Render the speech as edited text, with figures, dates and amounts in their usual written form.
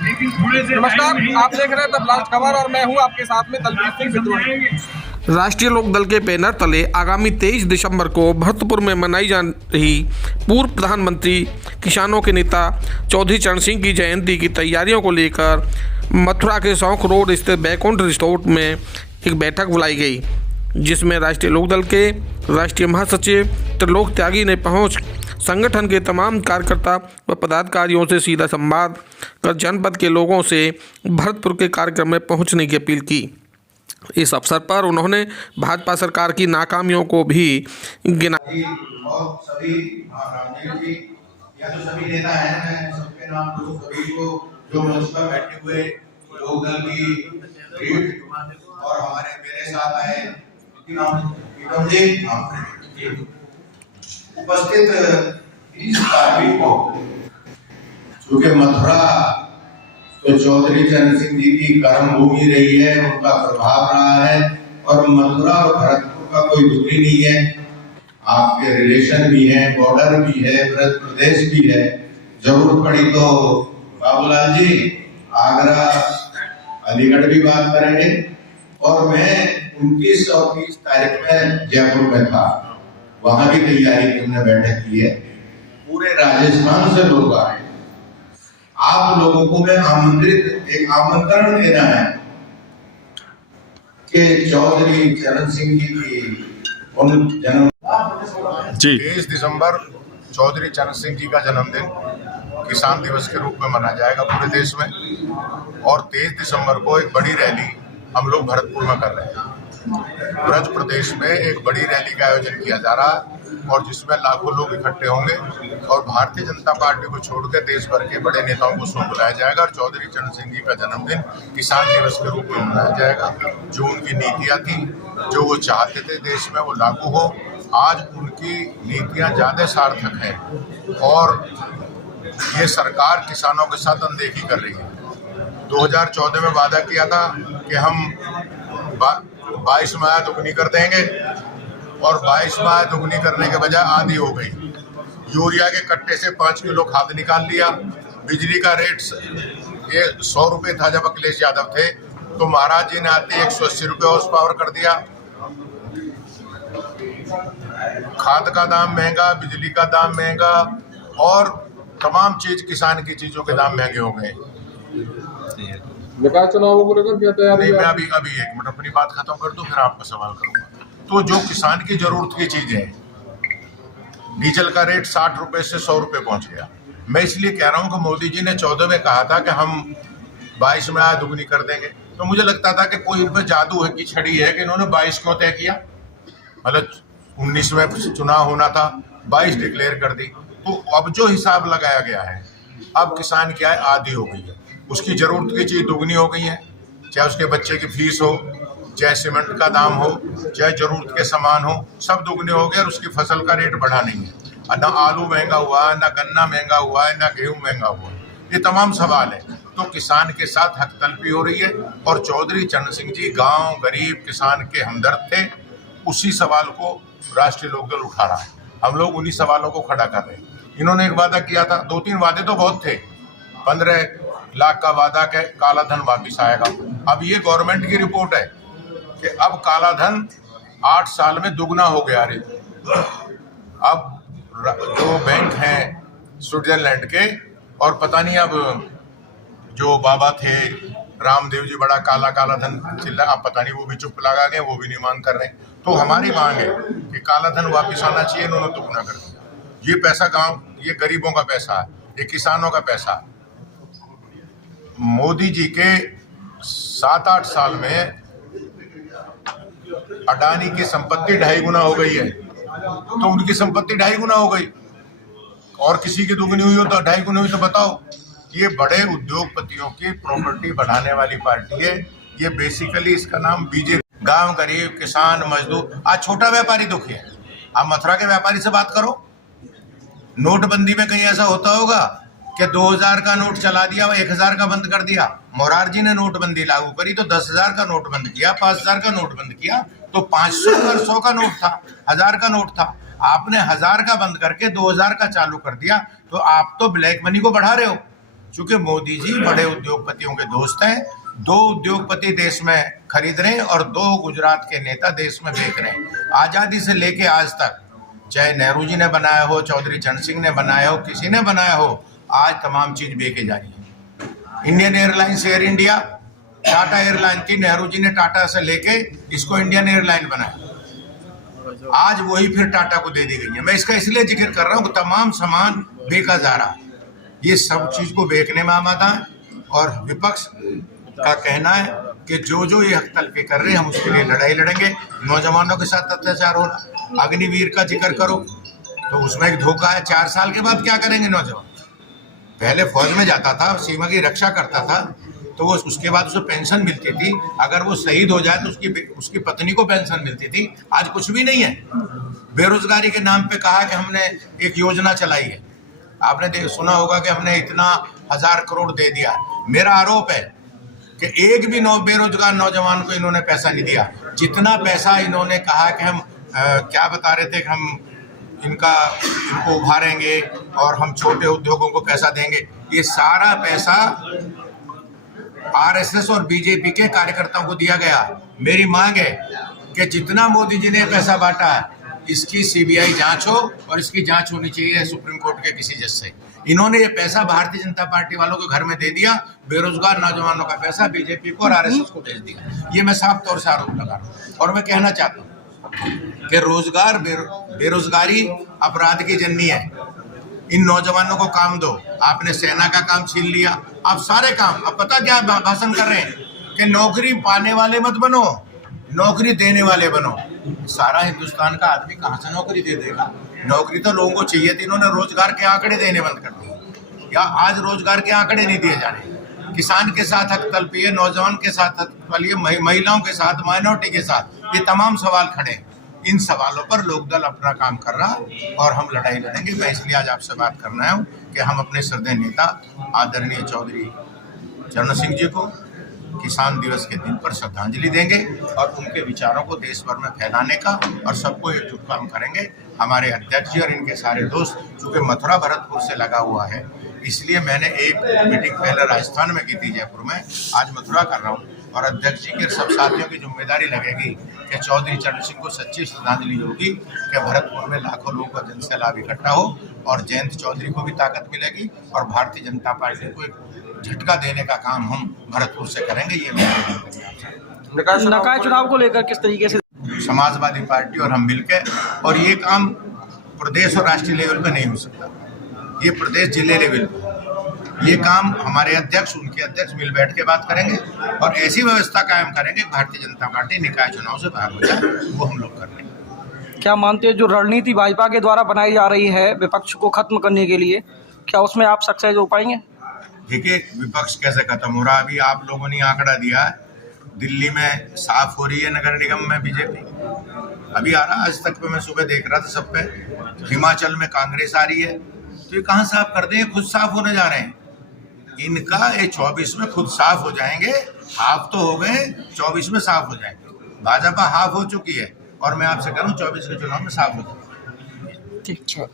नमस्कार, आप देख रहे हैं द ब्लास्ट खबर और मैं हूं आपके साथ में दलबीर सिंह विद्रोही। राष्ट्रीय लोक दल के बैनर तले आगामी 23 दिसंबर को भरतपुर में मनाई जा रही पूर्व प्रधानमंत्री किसानों के नेता चौधरी चरण सिंह की जयंती की तैयारियों को लेकर मथुरा के सौंख रोड स्थित बैकुंठ रिसोर्ट में एक बैठक बुलाई गई, जिसमें राष्ट्रीय लोकदल के राष्ट्रीय महासचिव त्रिलोक त्यागी ने पहुंच संगठन के तमाम कार्यकर्ता व पदाधिकारियों से सीधा संवाद कर जनपद के लोगों से भरतपुर के कार्यक्रम में पहुंचने की अपील की। इस अवसर पर उन्होंने भाजपा सरकार की नाकामियों को भी गिना। सभी नेता हैं, सबके नाम सभी को जो मंच पर बैठे हुए लोकदल की और हमारे मेरे साथ आए उपस्थित इस कार्य को, क्योंकि मथुरा तो चौधरी चरण सिंह जी की कर्म भूमि रही है, उनका प्रभाव रहा है और मथुरा और भरतपुर का कोई दूरी नहीं है। आपके रिलेशन भी है, बॉर्डर भी है, ब्रज प्रदेश भी है। जरूरत पड़ी तो बाबूलाल जी आगरा अलीगढ़ भी बात करेंगे। और मैं 29 और 30 तारीख में जयपुर में था, वहां भी तैयारी की हमने बैठक की है। पूरे राजस्थान से लोग आए। आप लोगों को मैं एक आमंत्रण देना है कि चौधरी चरण सिंह जी की जन्म 23 दिसंबर चौधरी चरण सिंह जी का जन्मदिन किसान दिवस के रूप में मनाया जाएगा पूरे देश में। और 23 दिसंबर को एक बड़ी रैली हम लोग भरतपुर में कर रहे हैं। ब्रज प्रदेश में एक बड़ी रैली का आयोजन किया जा रहा है और जिसमें लाखों लोग इकट्ठे होंगे और भारतीय जनता पार्टी को छोड़कर देश भर के बड़े नेताओं को उसमें बुलाया जाएगा और चौधरी चरण सिंह जी का जन्मदिन किसान दिवस के रूप में मनाया जाएगा। जो उनकी नीतियां थी, जो वो चाहते थे देश में, वो लागू हो। आज उनकी नीतियां ज्यादा सार्थक हैं और ये सरकार किसानों के साथ अनदेखी कर रही है। 2014 में वादा किया था कि हम 22 माह दुगनी कर देंगे और 22 माह दुगनी करने के बजाय आधी हो गई। यूरिया के कट्टे से 5 किलो खाद निकाल लिया। बिजली का रेट ये 100 रुपये था जब अखिलेश यादव थे, तो महाराज जी ने आते 180 रुपये हॉर्स पावर कर दिया। खाद का दाम महंगा, बिजली का दाम महंगा और तमाम किसान की चीजों के दाम महंगे हो गए। निकाय चुनावों को लेकर क्या तैयारी है? मैं अभी 1 मिनट अपनी बात खत्म कर दूं, फिर आपका सवाल करूंगा। तो जो किसान की जरूरत की चीजें हैं, डीजल का रेट 60 रुपए से 100 रुपए पहुंच गया। मैं इसलिए कह रहा हूं कि मोदी जी ने 14 में कहा था कि हम 22 में दुगनी कर देंगे, तो मुझे लगता था कि कोई इन पर जादू है की छड़ी है कि इन्होंने 22 क्यों तय किया। मतलब 19 में चुनाव होना था, 22 डिक्लेयर कर दी। तो अब जो हिसाब लगाया गया है, अब किसान क्या है, आधी हो गई है। उसकी जरूरत की चीज दुगनी हो गई है, चाहे उसके बच्चे की फीस हो, चाहे सीमेंट का दाम हो, चाहे जरूरत के सामान हो, सब दुगने हो गए और उसकी फसल का रेट बढ़ा नहीं है। ना आलू महंगा हुआ है, ना गन्ना महंगा हुआ है, ना गेहूं महंगा हुआ है। ये तमाम सवाल है। तो किसान के साथ हकतलफी हो रही है और चौधरी चरण सिंह जी गांव गरीब किसान के हमदर्द थे। उसी सवाल को राष्ट्रीय लोकदल उठा रहा है। हम लोग उन्हीं सवालों को खड़ा कर रहे हैं। इन्होंने एक वादा किया था, 2-3 वादे तो बहुत थे। 15 लाख का वादा के काला धन वापिस आएगा। अब ये गवर्नमेंट की रिपोर्ट है कि अब काला धन 8 साल में दुगना हो गया। अब जो बैंक हैं स्विट्जरलैंड के, और पता नहीं अब जो बाबा थे रामदेव जी, बड़ा काला धन चिल्ला, अब पता नहीं वो भी चुप लगा गए, वो भी नहीं मांग कर रहे। तो हमारी मांग है कि काला धन वापिस आना चाहिए। इन्होंने दुगना कर दिया। ये पैसा गांव, ये गरीबों का पैसा है, ये किसानों का पैसा है। मोदी जी के 7-8 साल में अडानी की संपत्ति 2.5 गुना हो गई है, तो उनकी संपत्ति 2.5 गुना हो गई और किसी की दुगनी हुई हो तो 2.5 गुना हुई। तो बताओ, ये बड़े उद्योगपतियों की प्रॉपर्टी बढ़ाने वाली पार्टी है। ये बेसिकली इसका नाम बीजेपी। गांव गरीब किसान मजदूर, आज छोटा व्यापारी दुखी है। आप मथुरा के व्यापारी से बात करो। नोटबंदी में कहीं ऐसा होता होगा कि 2000 का नोट चला दिया, 1000 का बंद कर दिया। मोरारजी ने नोटबंदी लागू करी तो 10,000 का नोट बंद किया, 5,000 का नोट बंद किया, तो 500 और 100 का नोट था, 1000 का नोट था। आपने 1000 का बंद करके 2000 का चालू कर दिया, तो आप तो ब्लैक मनी को बढ़ा रहे हो। चूंकि मोदी जी बड़े उद्योगपतियों के दोस्त हैं, 2 उद्योगपति देश में खरीद रहे हैं और 2 गुजरात के नेता देश में बेच रहे हैं। आज़ादी से लेके आज तक, चाहे नेहरू जी ने बनाया हो, चौधरी चरण सिंह ने बनाया हो, किसी ने बनाया हो, आज तमाम चीज बेचे जा रही है। Indian airlines, air India, Tata airline थी, नेहरू जी ने टाटा से लेके इसको इंडियन एयरलाइन बनाया, आज वही फिर टाटा को दे दी गई है। मैं इसका इसलिए जिक्र कर रहा हूँ कि तमाम सामान बेचा जा रहा है, ये सब चीज को बेचने में आमादा है। और विपक्ष का कहना है कि जो ये हक तलफी कर रहे हैं हम उसके लिए लड़ाई लड़ेंगे। नौजवानों के साथ अत्याचार हो रहा, अग्निवीर का जिक्र करो तो उसमें एक धोखा है। 4 साल के बाद क्या करेंगे नौजवान? पहले फौज में जाता था, सीमा की रक्षा करता था, तो वो उसके बाद उसे पेंशन मिलती थी। अगर वो शहीद हो जाए तो उसकी पत्नी को पेंशन मिलती थी। आज कुछ भी नहीं है। बेरोजगारी के नाम पे कहा कि हमने एक योजना चलाई है, आपने सुना होगा कि हमने इतना 1000 करोड़ दे दिया। मेरा आरोप है कि एक भी बेरोजगार नौजवान को इन्होंने पैसा नहीं दिया। जितना पैसा इन्होंने कहा कि हम क्या बता रहे थे कि हम इनको उभारेंगे और हम छोटे उद्योगों को पैसा देंगे, ये सारा पैसा आरएसएस और बीजेपी के कार्यकर्ताओं को दिया गया। मेरी मांग है कि जितना मोदी जी ने पैसा बांटा है इसकी सीबीआई जांच हो और इसकी जांच होनी चाहिए सुप्रीम कोर्ट के किसी जज से। इन्होंने ये पैसा भारतीय जनता पार्टी वालों के घर में दे दिया, बेरोजगार नौजवानों का पैसा बीजेपी को और आरएसएस को भेज दिया। ये मैं साफ तौर से आरोप लगा रहा हूँ। और मैं कहना चाहता हूँ कि बेरोजगारी अपराध की जननी है। इन नौजवानों को काम दो। आपने सेना का काम छीन लिया, आप सारे काम, अब पता क्या भाषण कर रहे हैं कि नौकरी पाने वाले मत बनो, नौकरी देने वाले बनो। सारा हिंदुस्तान का आदमी कहाँ से नौकरी दे देगा? नौकरी तो लोगों को चाहिए थी। इन्होंने रोजगार के आंकड़े देने बंद कर दिए, या आज रोजगार के आंकड़े नहीं दिए जा रहे। किसान के साथ हक तलफी है, नौजवान के साथ हक तलफी है, महिलाओं के साथ, माइनॉरिटी के साथ, ये तमाम सवाल खड़े हैं। इन सवालों पर लोकदल अपना काम कर रहा और हम लड़ाई लड़ेंगे। मैं इसलिए आज आपसे बात करना है कि हम अपने श्रद्धेय नेता आदरणीय चौधरी चरण सिंह जी को किसान दिवस के दिन पर श्रद्धांजलि देंगे और उनके विचारों को देश भर में फैलाने का और सबको एकजुट काम करेंगे। हमारे अध्यक्ष जी और इनके सारे दोस्त, चूँकि मथुरा भरतपुर से लगा हुआ है, इसलिए मैंने एक मीटिंग पहले राजस्थान में की थी जयपुर में, आज मथुरा कर रहा हूँ। और अध्यक्ष जी के सब साथियों की जिम्मेदारी लगेगी कि चौधरी चरण सिंह को सच्ची श्रद्धांजलि होगी कि भरतपुर में लाखों लोगों का जनसैलाब इकट्ठा हो और जयंत चौधरी को भी ताकत मिलेगी और भारतीय जनता पार्टी को एक झटका देने का काम हम भरतपुर से करेंगे। ये निकाय चुनाव को लेकर किस तरीके से समाजवादी पार्टी और हम मिलकर, और ये काम प्रदेश और राष्ट्रीय लेवल पे नहीं हो सकता, ये प्रदेश जिले लेवल पे, ये काम हमारे अध्यक्ष, उनके अध्यक्ष मिल बैठ के बात करेंगे और ऐसी व्यवस्था कायम करेंगे भारतीय जनता पार्टी निकाय चुनाव से बाहर हो जाए, वो हम लोग कर रहे हैं। क्या मानते हैं जो रणनीति भाजपा के द्वारा बनाई जा रही है विपक्ष को खत्म करने के लिए, क्या उसमें आप सक्सेस हो पाएंगे? देखिए, विपक्ष कैसे खत्म हो रहा है? अभी आप लोगों ने आंकड़ा दिया है, दिल्ली में साफ हो रही है नगर निगम में बीजेपी। अभी आ रहा, आज तक पे मैं सुबह देख रहा था सब पे, हिमाचल में कांग्रेस आ रही है, तो ये कहाँ साफ कर दें? खुद साफ होने जा रहे हैं। इनका ये 24 में खुद साफ हो जाएंगे। हाफ तो हो गए, 24 में साफ हो जाएंगे। भाजपा हाफ हो चुकी है और मैं आपसे कह रहा हूँ 24 के चुनाव में साफ हो जाएंगे। ठीक है।